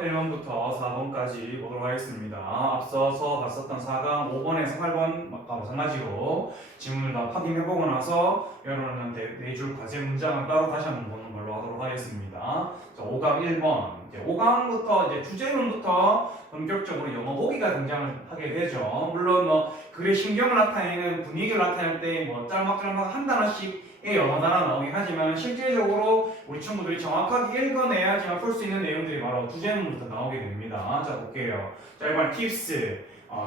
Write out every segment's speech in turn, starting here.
1번부터 4번까지 보도록 하겠습니다. 앞서서 봤었던 4강 5번에서 8번과 마찬가지로 지문을 다 확인해보고 나서 여러분은 내줄 과제 문장은 따로 다시 한번 보는 걸로 하도록 하겠습니다. 자, 5강 1번. 5강부터 이제 주제문부터 본격적으로 영어 보기가 등장을 하게 되죠. 물론 글의 신경을 나타내는 분위기를 나타낼 때 짤막짤막 한 단어씩 영어 단어 나오긴 하지만 실질적으로 우리 친구들이 정확하게 읽어내야지만 풀 수 있는 내용들이 바로 주제문부터 나오게 됩니다. 자, 볼게요. 자, 이번 팁스.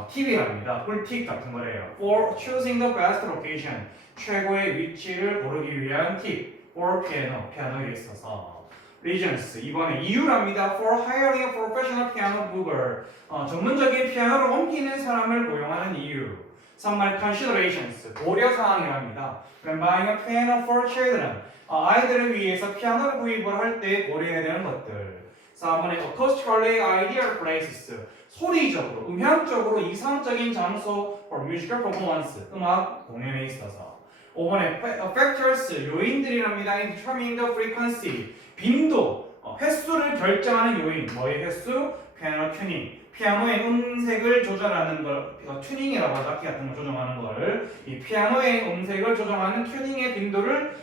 팁이랍니다. 꿀팁 같은 거래요. For choosing the best location. 최고의 위치를 고르기 위한 팁. For piano. 피아노에 있어서. Reasons. 이번에 이유랍니다. For hiring a professional piano mover. 전문적인 피아노를 옮기는 사람을 고용하는 이유. Some considerations. 고려사항이랍니다. When buying a piano for children. 아이들을 위해서 피아노를 구입을 할 때 고려해야 되는 것들. 4번에 acoustically ideal places. 소리적으로, 음향적으로 이상적인 장소 for musical performance. 음악 공연에 있어서. 5번에 factors. 요인들이랍니다. In determining the frequency. 빈도, 횟수를 결정하는 요인. 뭐의 횟수? 피아노 튜닝. 피아노의 음색을 조절하는 걸 튜닝이라고 하죠. 악기 같은 걸 조정하는 걸. 이 피아노의 음색을 조정하는 튜닝의 빈도를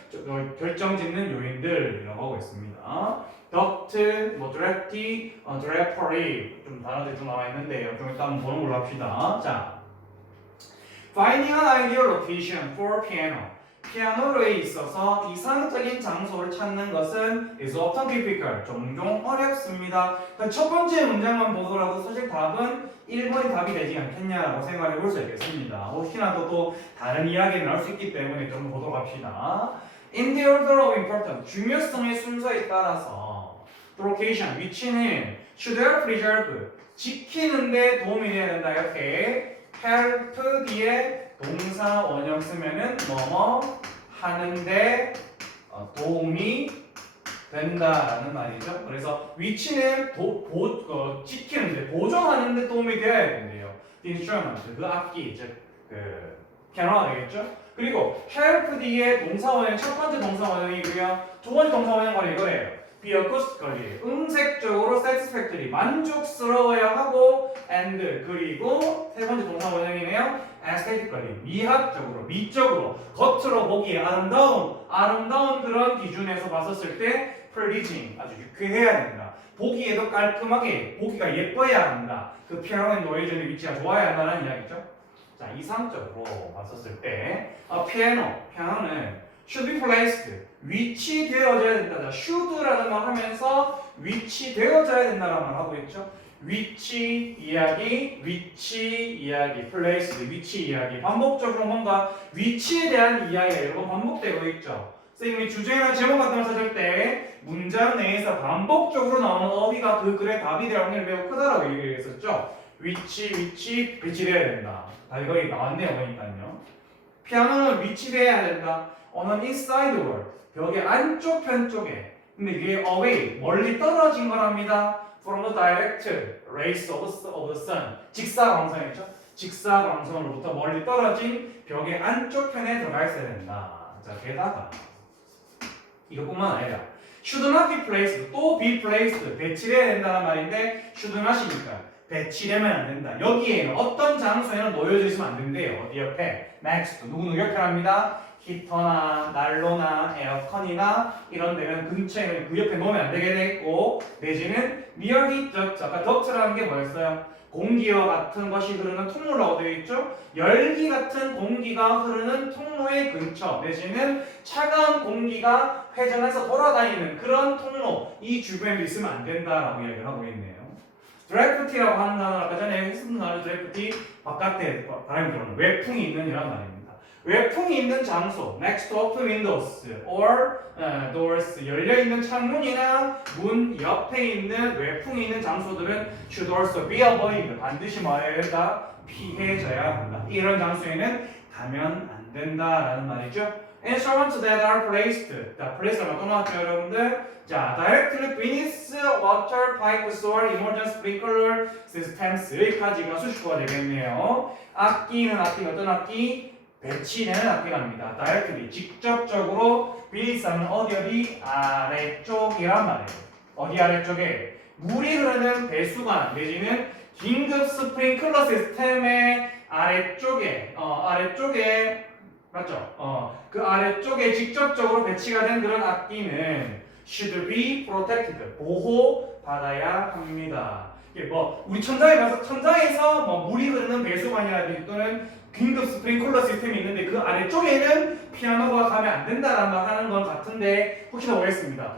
결정짓는 요인들이라고 하고 있습니다. 덕트, 드래프티, 드래퍼리 좀 단어들이 좀 나와 있는데요. 좀 일단 한번 보는 걸로 합시다. 자, finding an ideal location for piano. 피아노에 있어서 이상적인 장소를 찾는 것은 is often difficult. 종종 어렵습니다. 첫 번째 문장만 보더라도 사실 답은 1번이 답이 되지 않겠냐라고 생각해 볼 수 있겠습니다. 혹시나 또 다른 이야기가 나올 수 있기 때문에 좀 보도록 합시다. In the order of importance. 중요성의 순서에 따라서 location, 위치는 should help preserve. 지키는데 도움이 돼야 된다. 이렇게 help 뒤에 동사 원형 쓰면은 뭐뭐 하는데 도움이 된다라는 말이죠. 그래서 위치는 지키는데 보존하는데 도움이 되어야 된대요. instrument 그 악기 그 피아노가 되겠죠. 그리고 help 뒤에 동사 원형 첫 번째 동사 원형이고요. 두 번째 동사 원형은 이거예요. be acoustically 음색적으로 satisfactory 만족스러워야 하고 and 그리고 세 번째 동사 원형이네요. aesthetically 미학적으로 미적으로 겉으로 보기에 아름다운 그런 기준에서 봤었을 때 pleasing 아주 유쾌해야 된다. 보기에도 깔끔하게 보기가 예뻐야 한다. 그 피아노에 놓여지는 위치가 좋아야 한다는 이야기죠. 자, 이상적으로 봤었을 때 피아노는 should be placed 위치되어져야 된다. should라는 말 하면서 위치되어져야 된다라는 말 하고 있죠. 위치 이야기, placed 위치 이야기. 반복적으로 뭔가 위치에 대한 이야기가 여러 번 반복되고 있죠. 선생님이 주제나 제목 같은 걸 찾을 때 문장 내에서 반복적으로 나오는 어휘가 그 글의 답이 될 확률이 매우 크다라고 얘기했었죠. 위치 배치되어야 된다. 다 이거 나왔네요, 보니까요. 피아노는 위치되어야 된다. on an inside wall, 벽의 안쪽 편 쪽에. 근데 이게 away, 멀리 떨어진 거랍니다. from the direct rays of the sun, 직사광선이죠. 직사광선으로부터 멀리 떨어진 벽의 안쪽 편에 들어가 있어야 된다. 자, 게다가 이것뿐만 아니라 should not be placed, 또 be placed, 배치돼야 된다는 말인데 should not이니까 배치되면 안 된다. 여기에는 어떤 장소에는 놓여져 있으면 안 된대요. 어디 옆에? next, 누구 옆에 합니다. 히터나 난로나 에어컨이나 이런 데는 근처에 그 옆에 놓으면 안 되게 되겠고 내지는 near heat duct. 아까 duct라는 게 뭐였어요? 공기와 같은 것이 흐르는 통로라고 되어 있죠. 열기 같은 공기가 흐르는 통로의 근처 내지는 차가운 공기가 회전해서 돌아다니는 그런 통로 이 주변에 있으면 안 된다라고 이야기를 하고 있네요. 드래프티라고 하는 단어 아까 전에 했었던 단어 드래프티 바깥에 바람이 들어오는 외풍이 있는 이란 말입니다. 외풍이 있는 장소, next to open windows or doors, 열려있는 창문이나 문 옆에 있는 외풍이 있는 장소들은 should also be avoided, 반드시 뭐해야 된다? 피해져야 한다. 이런 장소에는 가면 안 된다라는 말이죠. Instruments that are placed, 자, place라고 또 나왔죠 여러분들. 자, directly beneath water pipes or emergency sprinkler systems, 여기까지가 수식어가 되겠네요. 악기는 어떤 악기? 배치되는 악기랍니다. directly 직접적으로 beneath는 어디 아래쪽이란 말이에요. 어디 아래쪽에 물이 흐르는 배수관 내지는 긴급 스프링클러 시스템의 아래쪽에 맞죠? 그 아래쪽에 직접적으로 배치가 된 그런 악기는 should be protected 보호받아야 합니다. 이게 뭐 우리 천장에서 뭐 물이 흐르는 배수관이라든지 또는 긴급 스프링클러 시스템이 있는데 그 아래쪽에는 피아노가 가면 안 된다라는 말 하는 건 같은데 혹시나 모르겠습니다.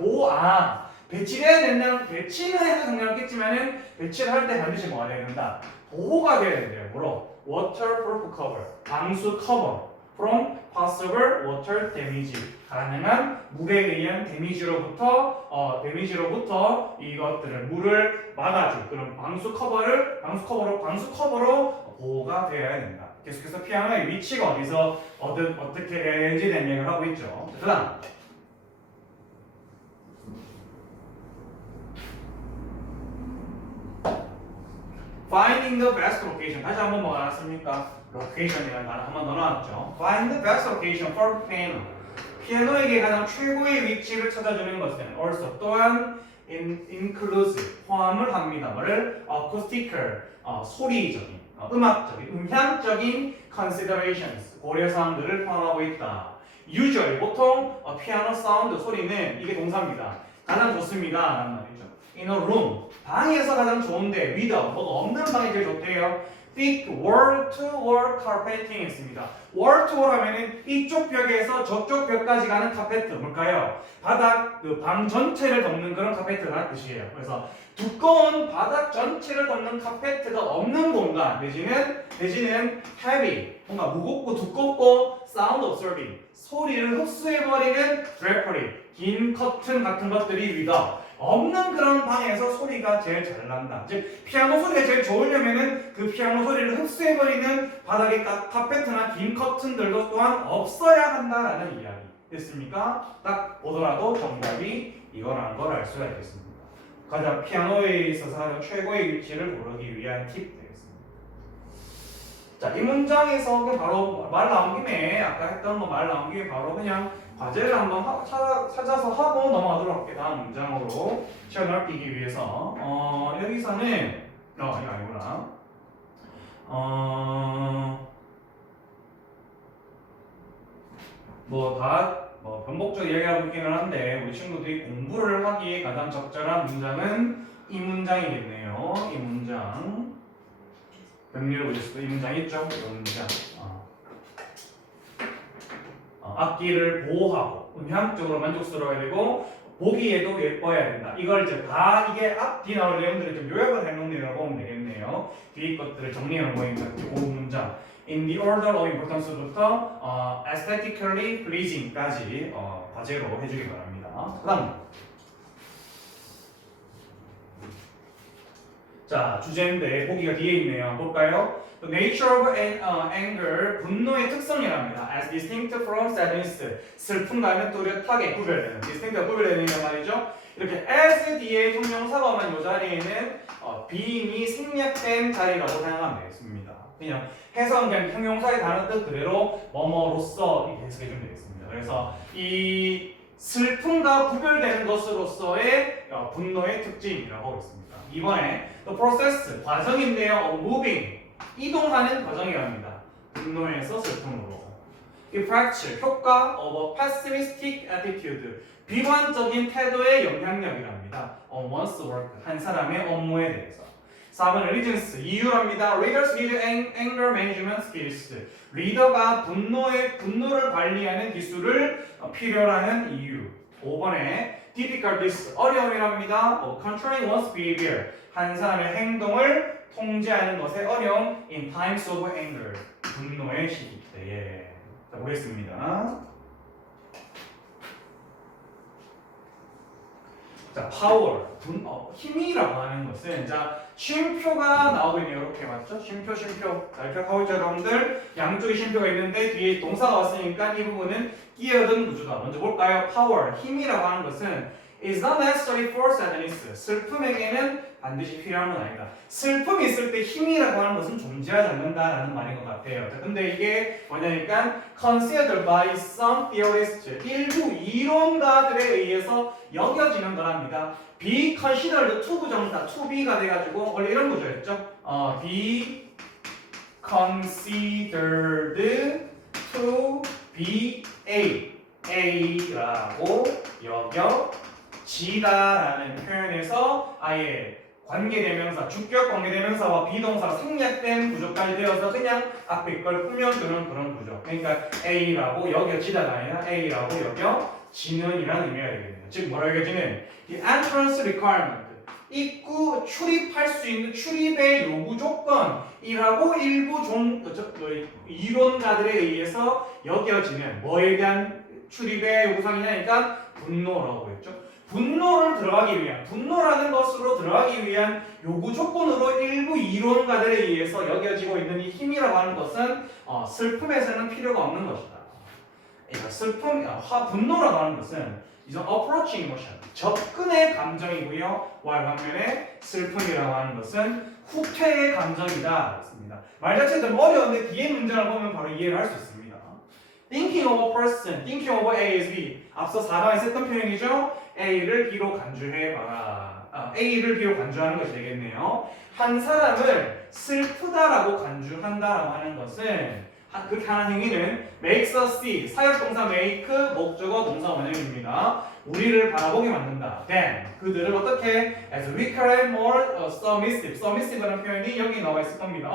배치돼야 된다는 배치는 해서 상관없겠지만은 배치를 할 때 반드시 뭐가 돼야 된다. 보호가 돼야 된대요. 뭐로? Waterproof cover 방수 커버 from possible water damage 가능한 물에 의한 데미지로부터 이것들을 물을 막아줄 그런 방수 커버로 보호가 되어야 된다. 계속해서 피아노의 위치가 어디서 어떻게 되는지 대한 얘기를 하고 있죠. 그다음 finding the best location 다시 한번 뭐가 나왔습니까? location이라는 단어 한번 넣어놨죠. Find the best location for piano. 피아노에게 가장 최고의 위치를 찾아주는 것은 also 또한 includes 포함을 합니다. 뭐를? acoustical 소리적인 음악적인 음향적인 considerations 고려사항들을 포함하고 있다. usually 보통 피아노 사운드 소리는 이게 동사입니다. 가장 좋습니다 라는 말이죠. in a room 방에서 가장 좋은데 without 뭐가 없는 방이 제일 좋대요. thick wall-to-wall carpeting 있습니다. wall-to-wall 하면은 이쪽 벽에서 저쪽 벽까지 가는 카페트 뭘까요? 바닥 그 방 전체를 덮는 그런 카페트라는 뜻이에요. 그래서 두꺼운 바닥 전체를 덮는 카페트가 없는 공간 내지는 heavy 뭔가 무겁고 두껍고 sound absorbing 소리를 흡수해버리는 drapery 긴 커튼 같은 것들이 without 없는 그런 방에서 소리가 제일 잘 난다. 즉 피아노 소리가 제일 좋으려면은 그 피아노 소리를 흡수해버리는 바닥에 카페트나 긴 커튼들도 또한 없어야 한다라는 이야기. 됐습니까? 딱 보더라도 정답이 이거라는 걸 알 수가 있겠습니다. 가장 피아노에 있어서 가장 최고의 위치를 고르기 위한 팁 되겠습니다. 자, 이 문장에서 바로 말 나온 김에 아까 했던 거 말 나온 김에 바로 그냥 과제를 한번 찾아서 하고 넘어가도록 할게요. 다음 문장으로 시간을 아끼기 위해서 여기서는 이거 아니구나. 반복적으로 이야기하고 있기는 한데 우리 친구들이 공부를 하기에 가장 적절한 문장은 이 문장이겠네요. 이 문장 병렬 보셨을 때 이 문장 있죠? 이 문장 악기를 보호하고 음향적으로 만족스러워야 되고 보기에도 예뻐야 된다. 이걸 이제 다 이게 앞뒤 나올 내용들을 좀 요약을 해놓은 내용이라고 보면 되겠네요. 뒤에 것들을 정리해놓은 거니까 그 문장 in the order of importance부터 aesthetically pleasing까지 과제로 해주기 바랍니다. 그다음 자 주제인데 보기가 뒤에 있네요. 볼까요? The nature of anger 분노의 특성이랍니다. As distinct from sadness 슬픔과는 뚜렷하게 구별되는 distinct가 구별되는 게 말이죠. 이렇게 as 뒤에 형용사가 오면 이 자리에는 being이 생략된 자리라고 생각하면 되겠습니다. 그냥 해석은 그냥 형용사의 다른 뜻 그대로 뭐뭐로서 이렇게 해석해주면 되겠습니다. 그래서 이 슬픔과 구별되는 것으로서의 분노의 특징이라고 하고 있습니다. 이번에 the process 과정인데요. of moving 이동하는 과정이랍니다. 분노에서 슬픔으로. 이 practice 효과 of a pessimistic attitude 비관적인 태도의 영향력이랍니다. on one's work 한 사람의 업무에 대해서. 4번 reasons 이유랍니다. Readers need anger management skills. 리더가 분노를 관리하는 기술을 필요로 하는 이유. 5번에 difficulties 어려움이랍니다. controlling one's behavior 한 사람의 행동을 통제하는 것에 어려움 in times of anger 분노의 시기 때에. 자 보겠습니다. 자 power 힘이라고 하는 것은 자 쉼표가 나오고 있네요. 이렇게 맞죠? 쉼표 자 이렇게 하고 있죠 여러분들. 양쪽에 쉼표가 있는데 뒤에 동사가 왔으니까 이 부분은 끼어든 구조다. 먼저 볼까요? power 힘이라고 하는 것은 is not necessary for sadness. 슬픔에게는 반드시 필요한 건 아니다. 슬픔이 있을 때 힘이라고 하는 것은 존재하지 않는다라는 말인 것 같아요. 근데 이게 뭐냐니까 considered by some theorists, 일부 이론가들에 의해서 여겨지는 거랍니다. be considered to 부정사 to be가 돼가지고 원래 이런 구조였죠. be considered to be A라고 여겨지다라는 표현에서 아예 관계대명사, 주격 관계대명사와 비동사가 생략된 구조까지 되어서 그냥 앞에 걸 꾸며주는 그런 구조. 그러니까 A라고 여겨지다가 아니라 A라고 여겨지는이라는 의미가 되겠네요. 즉 뭐라 여겨지는? The entrance requirement. 입구 출입할 수 있는 출입의 요구 조건이라고 일부 이론가들에 의해서 여겨지는 뭐에 대한 출입의 요구사항이냐니까 분노라고 했죠. 분노를 들어가기 위한 분노라는 것으로 들어가기 위한 요구 조건으로 일부 이론가들에 의해서 여겨지고 있는 이 힘이라고 하는 것은 슬픔에서는 필요가 없는 것이다. 분노라고 하는 것은 is an approaching emotion, 접근의 감정이고요. 반면에 슬픔이라고 하는 것은 후퇴의 감정이다. 그렇습니다. 말 자체가 좀 어려운데 뒤에 문장을 보면 바로 이해를 할 수 있습니다. Thinking of a person, thinking of A is B. 앞서 4강에 썼던 표현이죠. A를 B로 간주해봐라. A를 B로 간주하는 것이 되겠네요. 한 사람을 슬프다라고 간주한다라고 하는 것은 그렇게 하는 행위는 makes us see, 사역동사 make, 목적어 동사 원형입니다. 우리를 바라보게 만든다. Then 그들을 어떻게 as weaker and more submissive. submissive라는 표현이 여기 나와 있을 겁니다.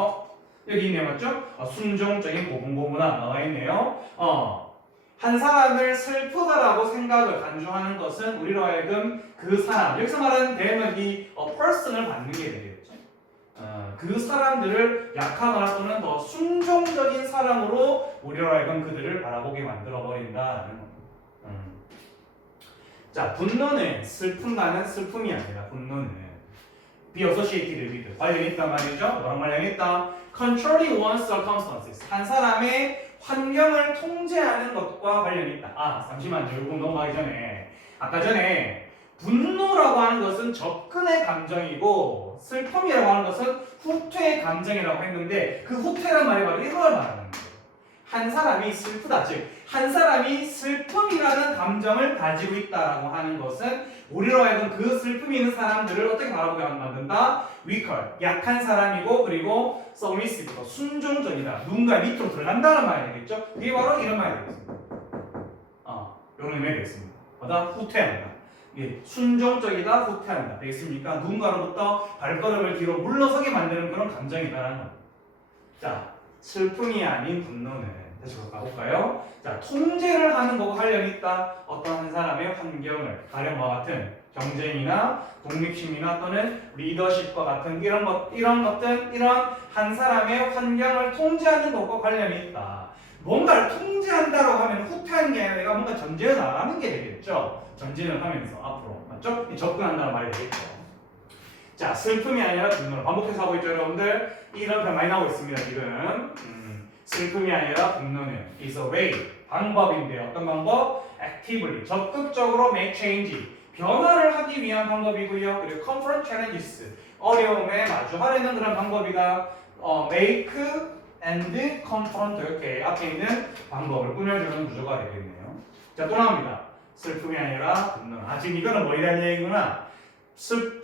여기 있네요, 맞죠? 순종적인 고분고분함 나와 있네요. 한 사람을 슬프다라고 생각을 간주하는 것은 우리로 하여금 그 사람, 여기서 말하는 them은 이 person을 받는 게 되겠죠. 그 사람들을 약하거나 또는 더 순종적인 사람으로 우리로 하여금 그들을 바라보게 만들어 버린다라는 겁니다. 자, 분노는 슬픔과는 슬픔이 아니라 분노는 be associated with 관련이 있단 말이죠. 뭐랑 관련이 있다? controlling one's circumstances. 한 사람의 환경을 통제하는 것과 관련이 있다. 잠시만요. 이거 넘어가기 전에 아까 전에 분노라고 하는 것은 접근의 감정이고 슬픔이라고 하는 것은 후퇴의 감정이라고 했는데 그 후퇴란 말이 바로 이걸 말하는 거예요. 한 사람이 슬프다, 즉 한 사람이 슬픔이라는 감정을 가지고 있다라고 하는 것은 우리로 하여금 그 슬픔이 있는 사람들을 어떻게 바라보게 만든다? weaker, 약한 사람이고 그리고 submissive, 순종적이다. 누군가 밑으로 들어간다는 말이 되겠죠? 이게 바로 이런 말이 되겠습니다. 이런 의미가 되겠습니다. 보다 후퇴한다. 순종적이다, 후퇴한다. 되겠습니까? 누군가로부터 발걸음을 뒤로 물러서게 만드는 그런 감정이다라는 겁니다. 자, 슬픔이 아닌 분노는 다시 가볼까요? 자, 통제를 하는 것과 관련이 있다. 어떤 한 사람의 환경을 가령과 같은 경쟁이나 독립심이나 또는 리더십과 같은 이런 한 사람의 환경을 통제하는 것과 관련이 있다. 뭔가를 통제한다고 하면 후퇴하는 게 아니라 내가 뭔가 전진해 나가는 게 되겠죠. 전진을 하면서 앞으로, 맞죠? 접근한다는 말이 되겠죠. 자, 슬픔이 아니라 분노를 반복해서 하고 있죠, 여러분들. 이런 표현 많이 나오고 있습니다, 지금. 슬픔이 아니라 분노는 is a way, 방법인데요. 어떤 방법? actively, 적극적으로 make change, 변화를 하기 위한 방법이고요. 그리고 confront challenges, 어려움에 마주하려는 그런 방법이다. make and confront, 이렇게 앞에 있는 방법을 꾸며주는 구조가 되겠네요. 자, 또 나옵니다. 슬픔이 아니라 분노. 지금 이거는 뭐에 대한 얘기구나.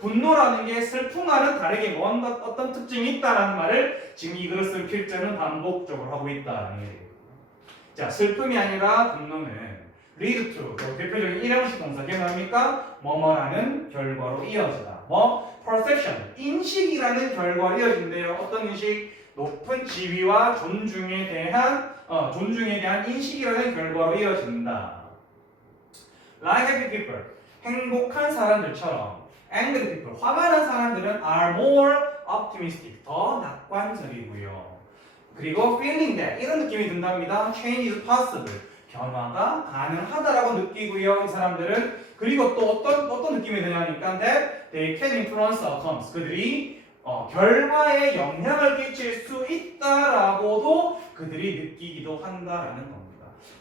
분노라는 게 슬픔과는 다르게 뭔가 어떤 특징이 있다라는 말을 지금 이 글을 쓴 필자는 반복적으로 하고 있다는 얘기예요. 자, 슬픔이 아니라 분노는 lead to, 대표적인 일형식 동사 기억납니까? 뭐뭐라는 결과로 이어지다. perception, 인식이라는 결과로 이어진대요. 어떤 인식? 높은 지위와 존중에 대한 인식이라는 결과로 이어진다. Like happy people, 행복한 사람들처럼 angry people, 화가 난 사람들은 are more optimistic, 더 낙관적이고요. 그리고 feeling that, 이런 느낌이 든답니다. change is possible, 변화가 가능하다라고 느끼고요. 이 사람들은 그리고 또 어떤 느낌이 드냐니까 that they can influence outcomes, 그들이 결과에 영향을 끼칠 수 있다라고도 그들이 느끼기도 한다라는 겁니다.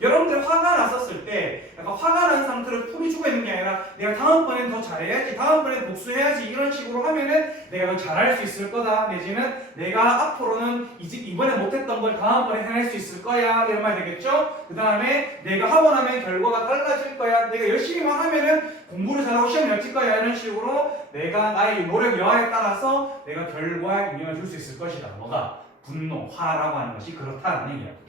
여러분들 화가 났었을 때 약간 화가 난 상태로 풀이 죽어 있는 게 아니라 내가 다음번엔 더 잘해야지, 다음번엔 복수해야지 이런 식으로 하면은 내가 더 잘할 수 있을 거다, 내지는 내가 앞으로는 이번에 못했던 걸 다음번에 해낼 수 있을 거야 이런 말이 되겠죠. 그 다음에 내가 하고 나면 결과가 달라질 거야, 내가 열심히만 하면은 공부를 잘하고 시험이 잘 칠 거야 이런 식으로 내가 나의 노력 여하에 따라서 내가 결과에 영향을 줄 수 있을 것이다. 뭐가? 분노, 화라고 하는 것이 그렇다는 이야기.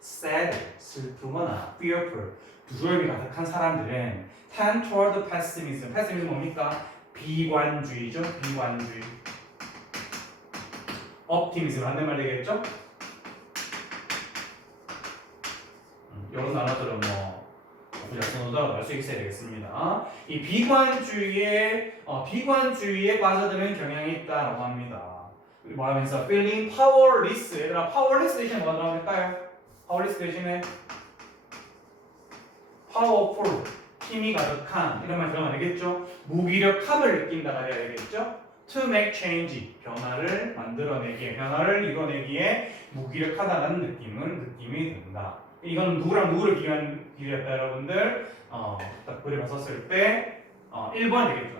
sad, 슬프거나 fearful, 두려움이 가득한 사람들은 tend toward pessimism. pessimism 뭡니까? 비관주의죠. 비관주의. optimism 맞는 말 되겠죠? 이런 단어들은 뭐 그냥 선호도라고 할 수 있어야 되겠습니다. 이 비관주의에 빠져드는 경향이 있다라고 합니다. 뭐 하면서 feeling powerless. 얘들아, powerless 대신에 뭐가 나올까요? powerless 대신에 powerful, 힘이 가득한 이런 말 들어가면 되겠죠? 무기력함을 느낀다가 해야 되겠죠? to make change, 변화를 만들어내기에, 변화를 이뤄내기에 무기력하다는 느낌이 든다. 이건 누구랑 누구를 비교했다 여러분들? 딱 그림을 썼을 때 1번 되겠죠?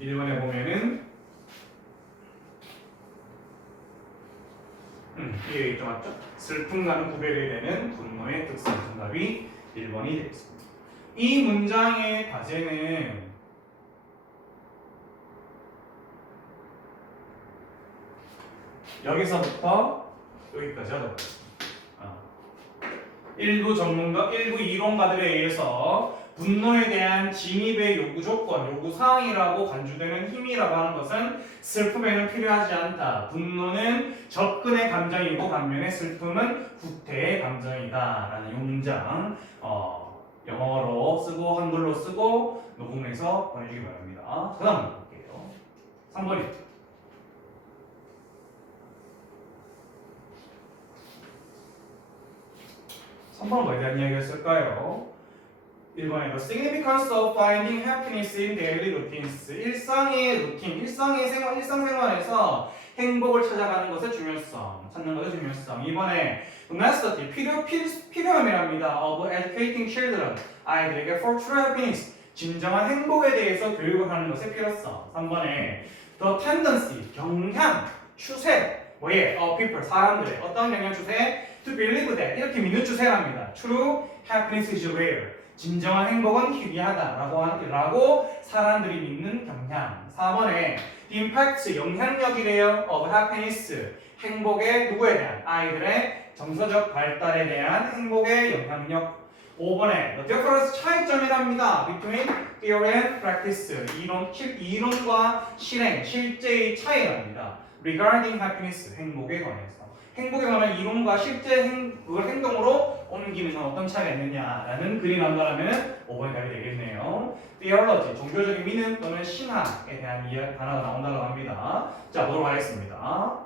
1번에 보면은 이게 좀 맞죠? 슬픔과는 구별이 되는 분노의 특성. 정답이 1번이 되겠습니다. 이 문장의 과제는 여기서부터 여기까지 하도록 하겠습니다. 일부 이론가들에 의해서 분노에 대한 진입의 요구 조건, 요구 사항이라고 간주되는 힘이라고 하는 것은 슬픔에는 필요하지 않다. 분노는 접근의 감정이고 반면에 슬픔은 후퇴의 감정이다. 라는 이 문장 영어로 쓰고 한글로 쓰고 녹음해서 보내주기 바랍니다. 그 다음 볼게요. 3번입니다. 3번은 뭐에 대한 이야기였을까요? 1번에 The significance of finding happiness in daily routines. 일상의 루틴, 일상생활에서 행복을 찾아가는 것의 중요성, 찾는 것의 중요성. 2번에 The necessity, 필요함이랍니다. of educating children, 아이들에게 for true happiness, 진정한 행복에 대해서 교육을 하는 것의 필요성. 3번에 The tendency, 경향, 추세, of people, 사람들의 어떤 경향 추세? To believe that, 이렇게 믿는 추세랍니다. True happiness is rare. 진정한 행복은 희귀하다라고 사람들이 믿는 경향. 4번에 the impact, 영향력이래요. of happiness, 행복의 누구에 대한? 아이들의 정서적 발달에 대한 행복의 영향력. 5번에 the difference, 차이점이랍니다. between theory and practice, 이론과 실행, 실제의 차이랍니다. regarding happiness, 행복에 관해서. 행복에 관한 이론과 실제 그걸 행동으로 옮기는 건 어떤 차이가 있느냐라는 그림 한다라면 5번이 답이 되겠네요. theology, 종교적인 믿음 또는 신학에 대한 단어가 나온다고 합니다. 자, 보도록 하겠습니다.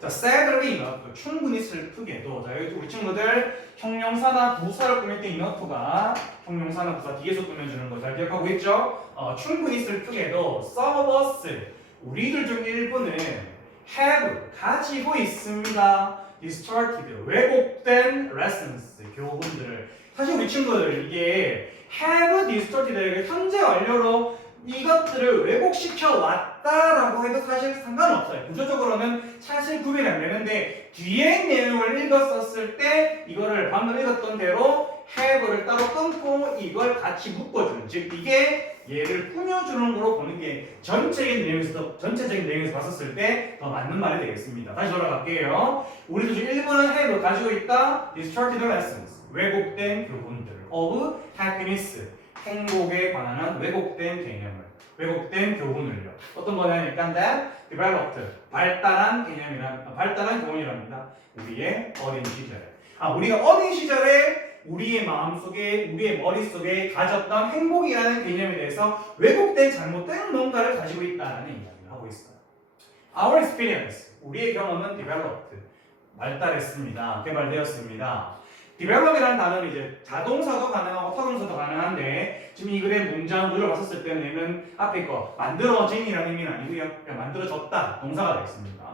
자, sadly enough, 충분히 슬프게도. 자, 여기 우리 친구들 형용사나 부사를 꾸밀 때 enough가 형용사나 부사 뒤에서 꾸며주는 거 잘 기억하고 있죠? 충분히 슬프게도 some of us, 우리들 중 일부는 have, 가지고 있습니다. distorted, 왜곡된 lessons, 교훈들을. 사실 우리 친구들 이게 have distorted, 현재 완료로 이것들을 왜곡시켜 왔다라고 해도 사실 상관없어요. 구조적으로는 사실 구별이 안 되는데 뒤에 내용을 읽었었을 때 이거를 방금 읽었던 대로 have를 따로 끊고 이걸 같이 묶어주는, 즉 이게 얘를 꾸며주는 거로 보는 게 전체적인 내용에서 봤었을 때 더 맞는 말이 되겠습니다. 다시 돌아갈게요. 우리도 지금 1번은 have 가지고 있다. distorted lessons, 왜곡된 교훈들. of happiness, 행복에 관한 왜곡된 개념을, 왜곡된 교훈을요. 어떤 거냐니까 that developed, 발달한 교훈이랍니다. 우리의 어린 시절에. 우리가 어린 시절에 우리의 마음속에, 우리의 머릿속에 가졌던 행복이라는 개념에 대해서 왜곡된 잘못된 뭔가를 가지고 있다는 이야기를 하고 있어요. Our experience, 우리의 경험은 developed, 발달했습니다. 개발되었습니다. develop이라는 단어는 이제 자동사도 가능하고 타동사도 가능한데 지금 이 글의 문장 구조를 봤었을 때는 얘는 앞에 거 만들어진이라는 의미는 아니고요. 그냥 만들어졌다, 동사가 되겠습니다.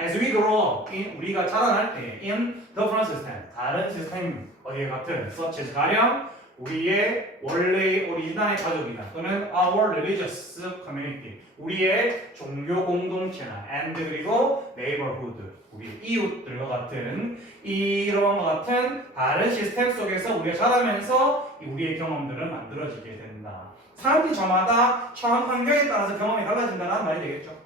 as we grow up, 우리가 자라날 때 in different system, 다른 시스템 어디에 같은 such as 가령 우리의 원래의 오리지널의 가족이나 또는 our religious community, 우리의 종교 공동체나 and 그리고 neighborhood, 우리 이웃들과 같은 이런 것 같은 다른 시스템 속에서 우리가 자라면서 우리의 경험들은 만들어지게 된다. 사람들이 저마다 처한 환경에 따라서 경험이 달라진다는 말이 되겠죠.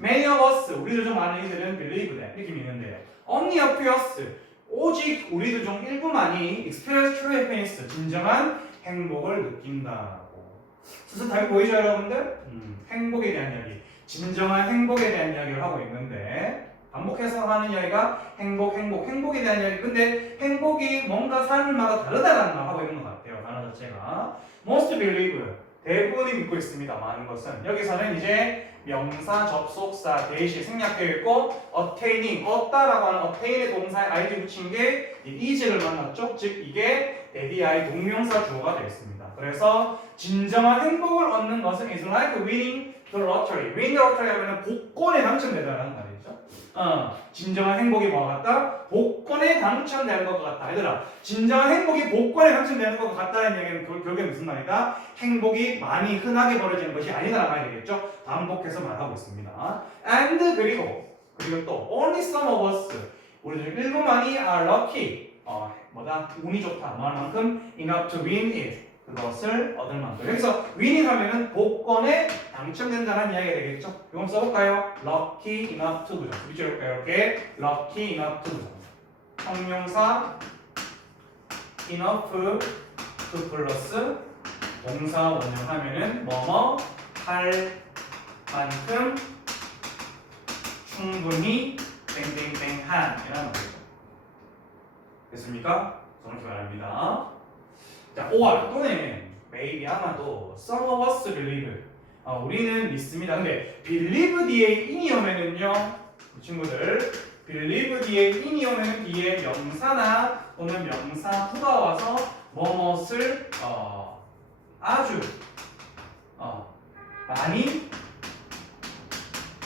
Many of us, 우리들 중 많은 이들은 believe that, 이렇게 믿는데요. Only a few us, 오직 우리들 중 일부만이 experience true happiness, 진정한 행복을 느낀다고. 스스로 답이 보이죠, 여러분들? 행복에 대한 이야기, 진정한 행복에 대한 이야기를 하고 있는데 반복해서 하는 이야기가 행복에 대한 이야기. 근데 행복이 뭔가 사람마다 다르다는 말 하고 있는 것 같아요, 단어 자체가. Most believe, 대부분이 믿고 있습니다. 많은 것은 여기서는 이제 명사, 접속사, 대시 생략되어 있고 attaining, 얻다라고 하는 attain의 동사에 id 붙인 게 is를 만났죠. 즉 이게 대디아의 동명사 주어가 되겠습니다. 그래서 진정한 행복을 얻는 것은 is like winning the lottery. win the lottery 하면 복권에 당첨되다라는 말이죠. 진정한 행복이 뭐와 같다? 복권에 당첨되는 것 같다. 얘들아, 진정한 행복이 복권에 당첨되는 것 같다는 얘기는 결국에 무슨 말이다? 행복이 많이 흔하게 벌어지는 것이 아니다라는 말이 되겠죠. 반복해서 말하고 있습니다. And 그리고 또 only some of us, 우리들 일부만이 are lucky, 운이 좋다, 뭐만큼 enough to win it, 그것을 얻을 만큼. 여기서 win이 하면은 복권에 당첨된다는 이야기가 되겠죠. 이건 써볼까요? lucky enough to, 그죠? 밑줄 볼까요? 이렇게 lucky enough to, 형용사 enough to 플러스 동사 원형하면은 뭐뭐 할 만큼 충분히 땡땡땡한 이라는 말이죠. 됐습니까? 저는 이렇게 말합니다. 자, or 또는 maybe 아마도 some of us believe, 우리는 믿습니다. 근데 believe 뒤에 in이 오면은요, 친구들, believe 뒤에 in이 오면은 뒤에 명사나 또는 명사 후가 와서 뭐뭇을 아주 많이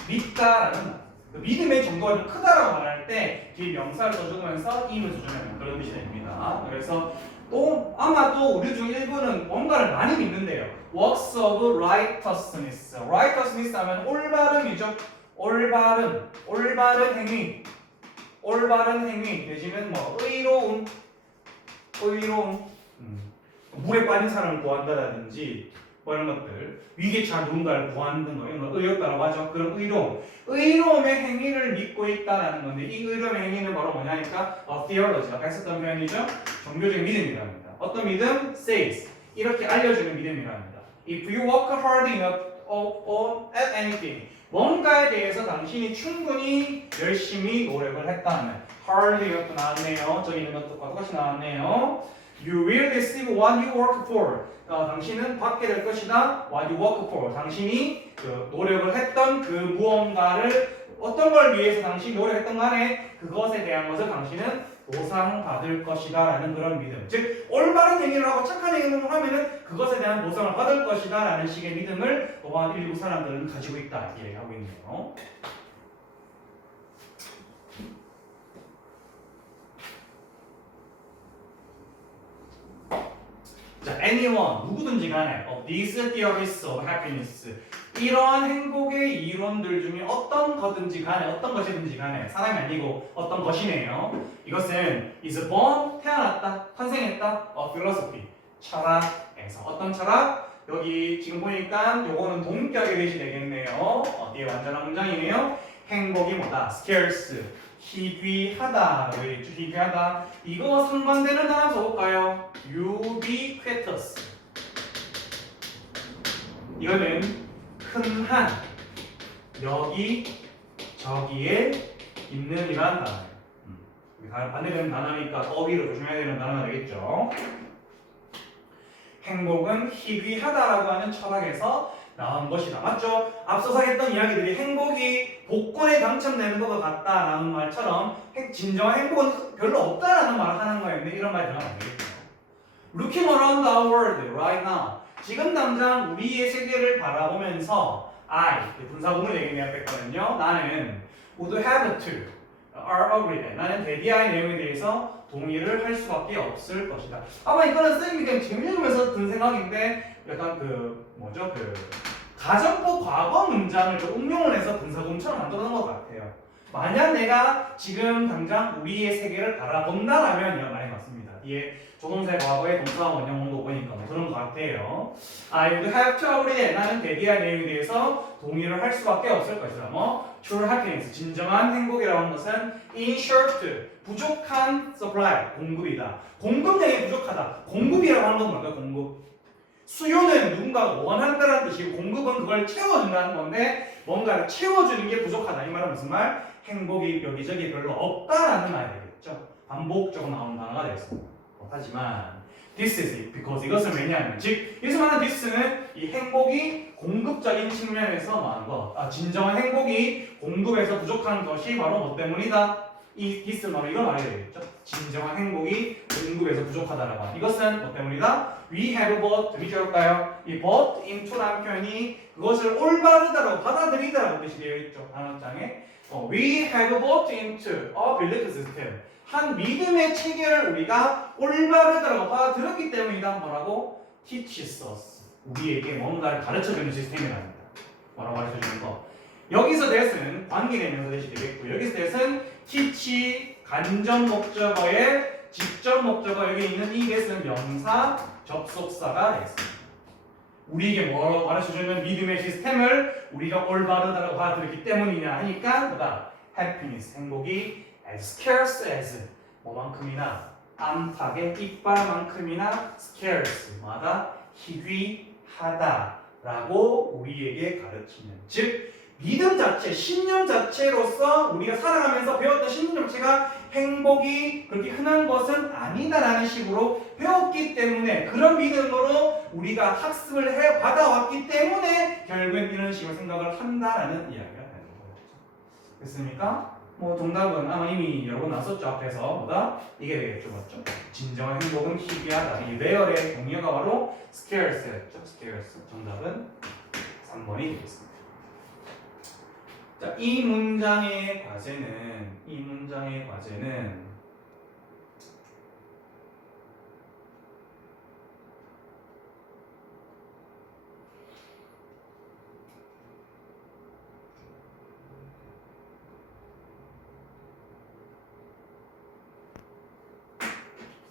믿다라는 말. 그 믿음의 정도가 좀 크다라고 말할 때 뒤에 명사를 써주면서 in을 써주는 그런 뜻이 됩니다. 그래서 또 아마도 우리 중 일부는 뭔가를 많이 믿는데요. works of righteousness. righteousness 하면 올바름이죠. 올바른 행위. 올바른 행위 내지는 뭐 의로움. 물에 빠진 사람을 구한다라든지 뭐 이런 것들, 위기에 처한 누군가를 구하는 거, 이런 거 의롭다라고 하죠. 그런 의로움의 행위를 믿고 있다라는 건데, 이 의로움의 행위는 바로 뭐냐니까 theology, 아까 했었던 표현이죠. 종교적인 믿음이라고 합니다. 어떤 믿음? says, 이렇게 알려주는 믿음이라고 합니다. If you work hard enough at anything, 뭔가에 대해서 당신이 충분히 열심히 노력을 했다면, hard enough 나왔네요. 저기 있는 것과 똑같이 나왔네요. You will receive what you work for. 당신은 받게 될 것이다. What you work for. 당신이 그 노력을 했던 그 무언가를 어떤 걸 위해서 당신이 노력했던 간에 그것에 대한 것을 당신은 보상받을 것이다 라는 그런 믿음. 즉 올바른 행위를 하고 착한 행위를 하면은 그것에 대한 보상을 받을 것이다 라는 식의 믿음을 또한 일부 사람들은 가지고 있다 이렇게 얘기하고 있네요. 자, anyone, 누구든지 간에 of these theories of happiness, 이러한 행복의 이론들 중에 어떤 것든지 간에, 어떤 것이든지 간에, 사람이 아니고 어떤 것이네요. 이것은 is born, 태어났다, 탄생했다, philosophy, 철학에서. 어떤 철학? 여기 지금 보니까 요거는 동격의 대시 되겠네요. 뒤에 완전한 문장이네요. 행복이 뭐다? scarce, 희귀하다. 왜 있죠? 희귀하다. 이거 상반되는 단어 써볼까요? ubiquitous. 이거는 흔한, 여기 저기에 있는 이란 단어예요. 반대되는 단어니까 어휘를 조심해야 되는 단어가 되겠죠. 행복은 희귀하다라고 하는 철학에서 나온 것이다. 맞죠? 앞서서 했던 이야기들이 행복이 복권에 당첨되는 것 같다라는 말처럼 진정한 행복은 별로 없다라는 말을 하는 거였는데 이런 말이 들어가면 안 되겠죠. Looking around our world right now. 지금 당장 우리의 세계를 바라보면서 I, 분사구문을 얘기해야 했거든요. 나는 would have to are agreed. 나는 대비할 내용에 대해서 동의를 할 수밖에 없을 것이다. 아마 이거는 쌤이 그냥 지금 읽으면서 든 생각인데 약간 그 뭐죠? 그 가정법 과거 문장을 좀 응용을 해서 분사구문처럼 만들어 놓은 것 같아요. 만약 내가 지금 당장 우리의 세계를 바라본다라면 많이 맞습니다. 뒤에 조동사의 과거의 동사 원형 온거 보니까 뭐 그런 것 같아요. I would have to agree. 나는 대비할 내용에 대해서 동의를 할 수밖에 없을 것이다. 뭐 true happiness, 진정한 행복이라고 하는 것은 in short, 부족한 supply, 공급이다. 공급량이 부족하다. 공급이라고 하는 건 뭘까요? 공급. 수요는 누군가가 원한다는 뜻이고 공급은 그걸 채워준다는 건데 뭔가를 채워주는 게 부족하다. 이 말은 무슨 말? 행복이 여기저기 별로 없다라는 말이 되겠죠. 반복적으로 나오는 단어가 되겠습니다. 하지만 this is it. because 이것은 왜냐하면 즉 여기서 말하는 this는 이 행복이 공급적인 측면에서 말하는 것. 진정한 행복이 공급에서 부족한 것이 바로 뭐 때문이다? 이 this는 바로 이걸 말해야 되겠죠. 진정한 행복이 공급에서 부족하다라고 하는 이것은 뭐 때문이다? We have bought, 미쳐볼까요? 이 bought into라는 표현이 그것을 올바르다라고 받아들이다라고 뜻이 되어 있죠. 단어장에 We have bought into a belief system. 한 믿음의 체계를 우리가 올바르다라고 받아들였기 때문이다. 뭐라고? teaches us. 우리에게 뭔가를 가르쳐주는 시스템이랍니다. 뭐라고 가르쳐주는 거? 여기서 that은 관계대명사 대시 되겠고 여기서 that은 teach 간접 목적어의 직접 목적어 여기 있는 이 that은 명사 접속사가 되겠습니다. 우리에게 뭐라고 가르쳐주는 믿음의 시스템을 우리가 올바르다고 받아들였기 때문이냐 하니까 뭐다? happiness, 행복이 as scarce as 뭐만큼이나 안팎의 이빨만큼이나 scarce, 마다 희귀하다라고 우리에게 가르치는 즉 믿음 자체, 신념 자체로서 우리가 살아가면서 배웠던 신념 자체가 행복이 그렇게 흔한 것은 아니다라는 식으로 배웠기 때문에 그런 믿음으로 우리가 학습을 해 받아왔기 때문에 결국엔 이런 식으로 생각을 한다라는 이야기가 되는 거죠. 됐습니까? 뭐 정답은 아마 이미 여러 번 나왔었죠. 앞에서 뭐다? 이게 되겠죠. 맞죠? 진정한 행복은 희귀하다. 이 레어의 동의어가 바로 scarce였죠. scarce. 정답은 3번이 되겠습니다. 자, 이 문장의 과제는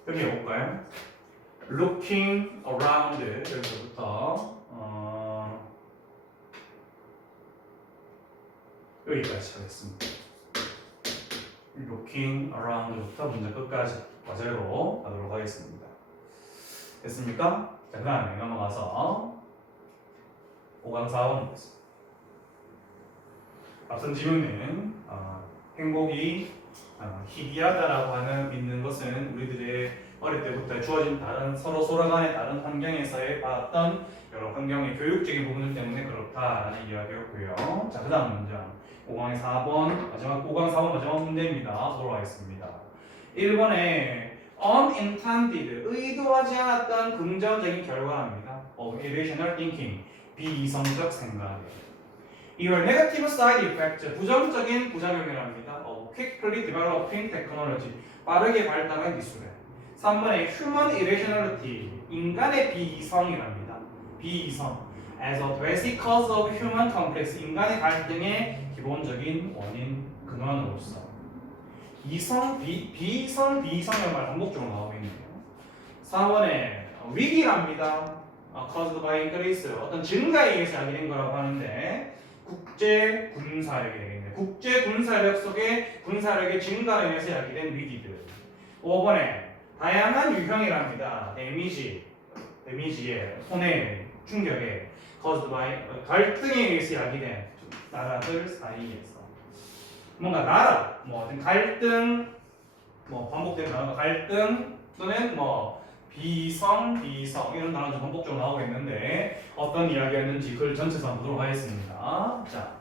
여기 볼까요? Looking around 여기서부터 여기까지 하겠습니다. Looking around부터 문제 끝까지 과제로 가도록 하겠습니다. 됐습니까? 자, 그 다음에 넘어가서 5강 4번 보겠습니다. 앞선 질문은 행복이 희귀하다라고 하는 믿는 것은 우리들의 어릴 때부터 주어진 다른 서로 간의 다른 환경에서의 받았던 여러 환경의 교육적인 부분들 때문에 그렇다라는 이야기였고요. 자, 그 다음 문장 5강 4번 마지막 문제입니다. 보러 가겠습니다. 1번에 unintended 의도하지 않았던 긍정적인 결과랍니다. of irrational thinking 비이성적 생각이에요. Your negative side effect 부정적인 부작용이랍니다. quickly developing technology 빠르게 발달한 기술에 3번에 human irrationality 인간의 비이성이랍니다. 비이성 as a basic cause of human conflicts 인간의 갈등의 기본적인 원인 근원으로서 비이성의 말 반복적으로 나오고 있네요. 4번에 위기랍니다. caused by increase 어떤 증가에 의해서 야기된 거라고 하는데 국제 군사력이 되겠네요. 국제 군사력 속에 군사력의 증가로 인해서 야기된 위기들. 5번에 다양한 유형이랍니다. 데미지에 손해, 충격에 caused by 갈등에 의해서 야기된 나라들 사이에서 뭔가 나라, 뭐 갈등, 뭐 반복된 단어가 갈등 또는 뭐 비성 이런 단어도 반복적으로 나오고 있는데 어떤 이야기였는지 글 전체에서 한번 보도록 하겠습니다. 자,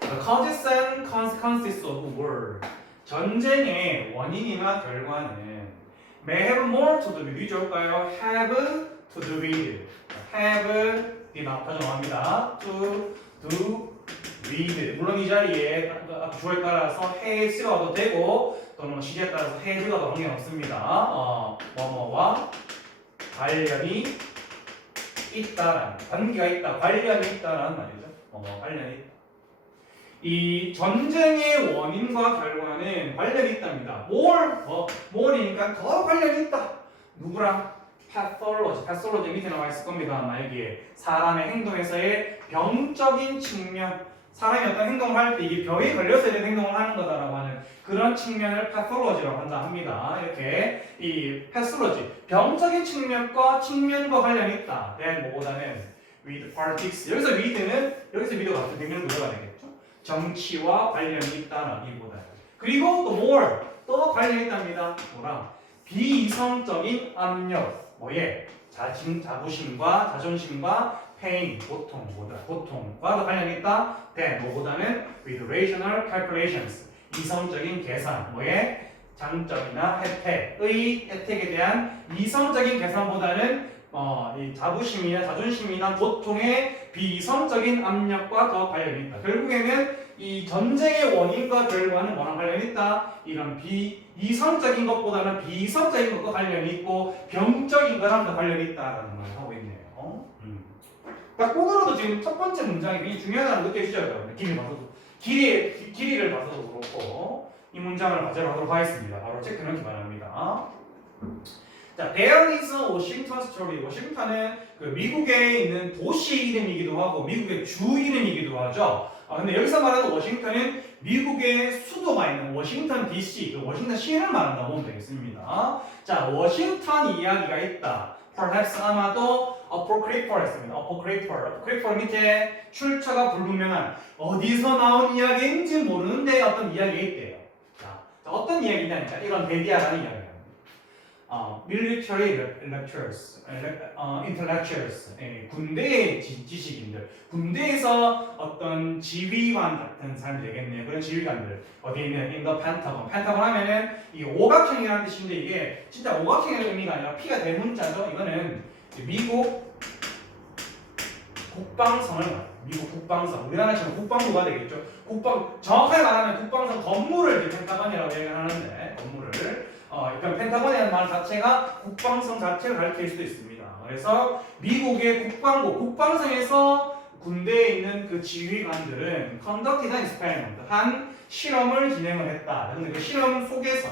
The causes and consequences of war 전쟁의 원인이나 결과는 may have more to do with 위조일까요? have to do with have 이 나타정합니다. to to read. 물론 이 자리에 주어에 따라서 has가 와도 되고 또는 시제에 따라서 has가 와도 관계없습니다. 뭐뭐와 관련이 있다라는 관계가 있다, 관련이 있다라는 말이죠. 관련이 있다. 이 전쟁의 원인과 결과는 관련이 있답니다. more이니까 더 관련이 있다. 누구랑? pathology 밑에 나와 있을 겁니다. 만약에 사람의 행동에서의 병적인 측면, 사람이 어떤 행동을 할 때 이게 병에 걸려서 이런 행동을 하는 거다라고 하는 그런 측면을 pathology라고 한다 합니다. 이렇게 이 pathology, 병적인 측면과 관련이 있다. 뭐보다는 with politics. 여기서 with가 같은 백면 구조가 되겠죠. 정치와 관련이 있다라기보다는. 그리고 또 more, 또 관련이 있답니다. 뭐랑? 비이성적인 압력. 뭐에? 자부심과 자존심과 pain, 고통과도 관련이 있다. 뭐보다는 with rational calculations, 이성적인 계산. 뭐에? 장점이나 혜택에 대한 이성적인 계산보다는 이 자부심이나 자존심이나 고통의 비이성적인 압력과 더 관련이 있다. 결국에는 이 전쟁의 원인과 결과는 뭐랑 관련이 있다? 이런 이성적인 것보다는 비이성적인 것과 관련이 있고 병적인 거랑 더 관련이 있다라는 말을 하고 있네요. 딱 보더라도 지금 첫 번째 문장이 굉장히 중요하다는 느껴지죠, 여러분. 길이를 봐서도 그렇고 이 문장을 가져러 가도록 하겠습니다. 바로 체크는 기반합니다. 자, there is a Washington story. 워싱턴은 그 미국에 있는 도시 이름이기도 하고 미국의 주 이름이기도 하죠. 근데 여기서 말하는 워싱턴은 미국의 수도가 있는 워싱턴 DC, 그 워싱턴 시를 말한다고 보면 되겠습니다. 자, 워싱턴 이야기가 있다. Perhaps 아마도 apocryphal했습니다. apocryphal 밑에 출처가 불분명한 어디서 나온 이야기인지 모르는데 어떤 이야기가 있대요. 자, 어떤 이야기냐니까 이런 데디아라는 이야기입니다. military lecturers, intellectuals, 군대의 지식인들, 군대에서 어떤 지휘관 같은 사람 되겠네요. 그런 지휘관들 어디에 있는 in the Pentagon. Pentagon 하면은 이 오각형이라는 뜻인데 이게 진짜 오각형의 의미가 아니라 P가 대문자죠. 이거는 미국 국방성을 말해요. 미국 국방성. 우리나라처럼 국방부가 되겠죠. 정확하게 말하면 국방성 건물을 펜타곤이라고 얘기하는데 건물을. 그러니까 펜타곤이라는 말 자체가 국방성 자체를 가리킬 수도 있습니다. 그래서 미국의 국방성에서 군대에 있는 그 지휘관들은 conducted an experiment, 한 실험을 진행을 했다. 근데 그 실험 속에서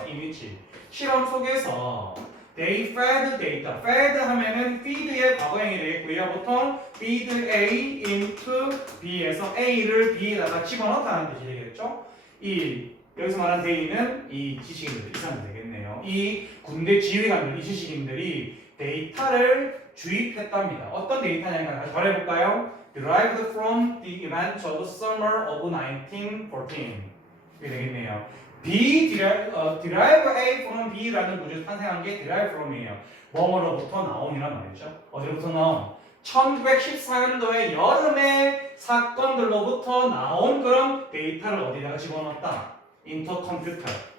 실험 속에서 they fed data. fed 하면은 feed의 과거형이 되겠고요. 보통 feed A into B에서 A를 B에다가 집어넣다는 뜻이 되겠죠. 여기서 말하는 데이는 이 지식인들 이상 되겠네요. 이 군대 지휘관들, 이 지식인들이 데이터를 주입했답니다. 어떤 데이터냐니까 다시 말해볼까요? Derived from the events of summer of 1914. 이게 되겠네요. derive A from B라는 구조에서 탄생한 게 derive from이에요. 뭐뭐로부터 나온이란 말이죠. 어디로부터 나온? 1914년도에 여름의 사건들로부터 나온 그런 데이터를 어디다가 집어넣었다? into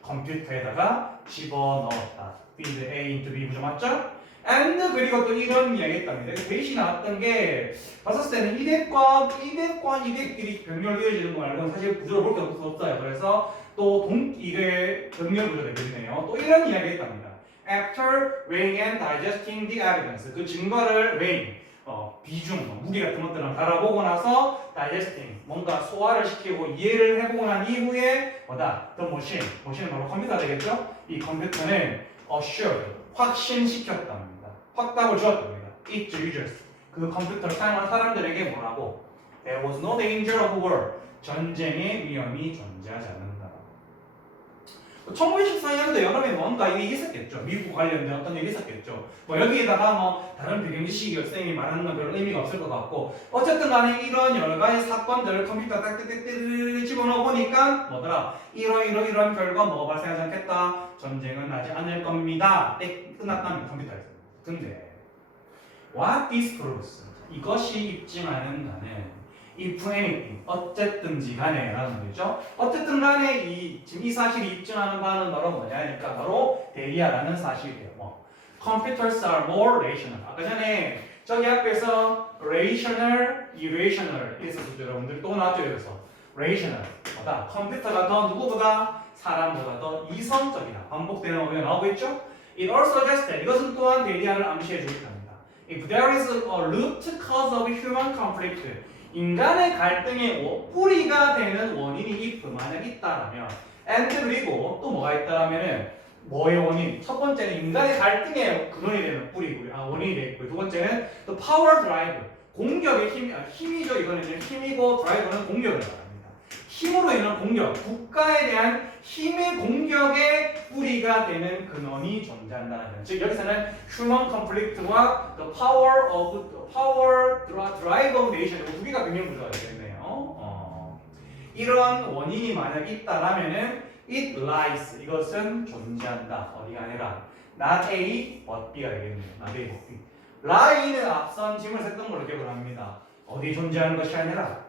컴퓨터에다가 집어넣었다. feed A into B 구조 맞죠? and 그리고 또 이런 이야기 했답니다. 베이시 나왔던 게 봤을 때는 200과 200끼리 병렬되어지는 거 말고는 사실 구조를 볼 게 없어요. 그래서 또 이게 병렬 구조 되겠네요. 또 이런 이야기 했답니다. After weighing and digesting the evidence, 그 증거를 weighing, 비중, 무게 같은 것들을 달아보고 나서 digesting, 뭔가 소화를 시키고 이해를 해보고 난 이후에 뭐다? The machine은 바로 컴퓨터가 되겠죠? 이 컴퓨터는 assured, 확신시켰답니다. 확답을 주었답니다. Its users, 그 컴퓨터를 사용한 사람들에게 뭐라고? There was no danger of war, 전쟁의 위험이 존재하지 않는다. 1914년도 여름에 뭔가 일이 있었겠죠. 미국 관련된 어떤 일이 있었겠죠. 여기에다가 다른 배경 지식이 선생님이 말하는 건 별로 의미가 없을 것 같고 어쨌든 간에 이런 여러 가지 사건들을 컴퓨터 딱딱딱딱 집어넣어 보니까 뭐더라? 이런 결과 뭐가 발생하지 않겠다. 전쟁은 나지 않을 겁니다. 끝났다는 컴퓨터에서. 근데 what this proves, 이것이 입증하는 바는 if anything, 어쨌든지 간에 라는 거죠. 어쨌든 간에 지금 이 사실이 입증하는 바는 바로 뭐냐니까 바로 데이아라는 사실이에요. Computers are more rational. 아까 전에 저기 앞에서 rational, irrational 있었었죠 여러분들 또 나왔죠 여기서 rational 뭐다 컴퓨터가 더 누구보다 사람보다 더 이성적이다 반복되는 어휘가 나오겠죠? It also suggests that 이것은 또한 대리아를 암시해 주고 합니다. If there is a root cause of human conflict 인간의 갈등의 뿌리가 되는 원인이 if 만약 있다라면 and 그리고 또 뭐가 있다라면은 뭐의 원인? 첫 번째는 인간의 갈등의 근원이 되는 뿌리고요. 원인이 되겠고요. 두 번째는 the power drive. 공격의 힘이죠. 이거는 힘이고 드라이브는 공격을 말합니다. 힘으로 인한 공격, 국가에 대한 힘의 공격의 뿌리가 되는 근원이 존재한다는 점. 즉 여기서는 human conflict와 the power drive of nation 두 개가 병행 구조가 되겠네요. 이런 원인이 만약 있다라면은 it lies 이것은 존재한다 어디가 아니라 not A but B가 되겠네요. not A but B. lie는 앞선 질문을 했던 걸로 기억을 합니다. 어디 존재하는 것이 아니라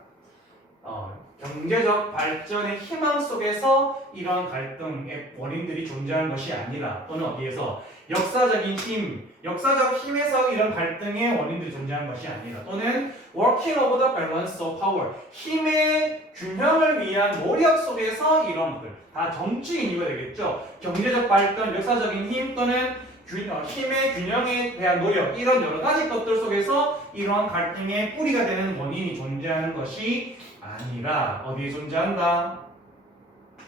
경제적 발전의 희망 속에서 이런 갈등의 원인들이 존재하는 것이 아니라 또는 어디에서 역사적인 힘, 역사적 힘에서 이런 갈등의 원인들이 존재하는 것이 아니라 또는 working over the balance of power, 힘의 균형을 위한 노력 속에서 이런 것들 다 정치인 이유가 되겠죠. 경제적 발전, 역사적인 힘 또는 힘의 균형에 대한 노력 이런 여러 가지 것들 속에서 이러한 갈등의 뿌리가 되는 원인이 존재하는 것이 아니라 어디에 존재한다?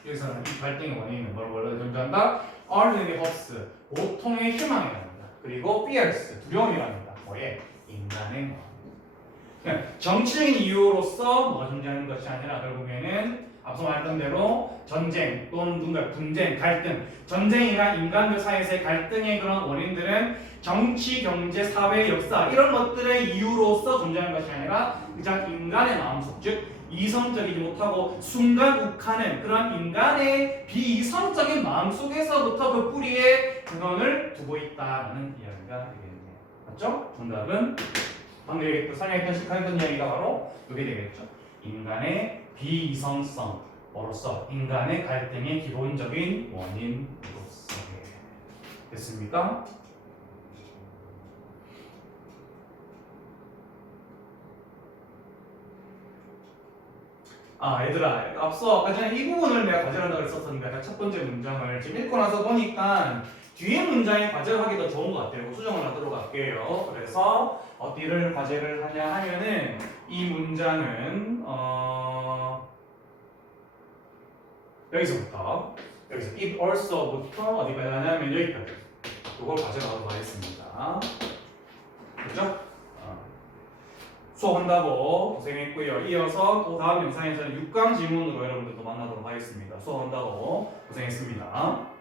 여기서는 이 갈등의 원인은 뭐로 존재한다? ordinary hopes 보통의 희망이랍니다. 그리고 fears 두려움이랍니다. 뭐에? 인간의 마음. 정치적인 이유로서 뭐가 존재하는 것이 아니라 결국에는 앞서 말했던 대로 전쟁 또는 누군가 분쟁, 갈등, 전쟁이나 인간들 사이에서의 갈등의 그런 원인들은 정치, 경제, 사회, 역사 이런 것들의 이유로서 존재하는 것이 아니라 그냥 인간의 마음속, 즉 이성적이지 못하고 순간 욱하는 그런 인간의 비이성적인 마음 속에서부터 그 뿌리에 근원을 두고 있다는 이야기가 되겠네요. 맞죠? 정답은 방금 설명했던 시작했던 이야기가 바로 이게 되겠죠. 인간의 비이성성으로서 인간의 갈등의 기본적인 원인으로서 됐습니까? 얘들아 앞서 아까 전에 이 부분을 내가 과제를 한다고 했었는데 아까 첫 번째 문장을 지금 읽고 나서 보니까 뒤에 문장에 과제를 하기 더 좋은 것 같아요. 수정을 하도록 할게요. 그래서 어디를 과제를 하냐 하면은 이 문장은 여기서 if also부터 어디까지 하냐면 여기까지 이걸 과제로 하도록 하겠습니다. 그죠? 수업한다고 고생했고요. 이어서 또 다음 영상에서는 6강 지문으로 여러분들도 만나도록 하겠습니다. 수업한다고 고생했습니다.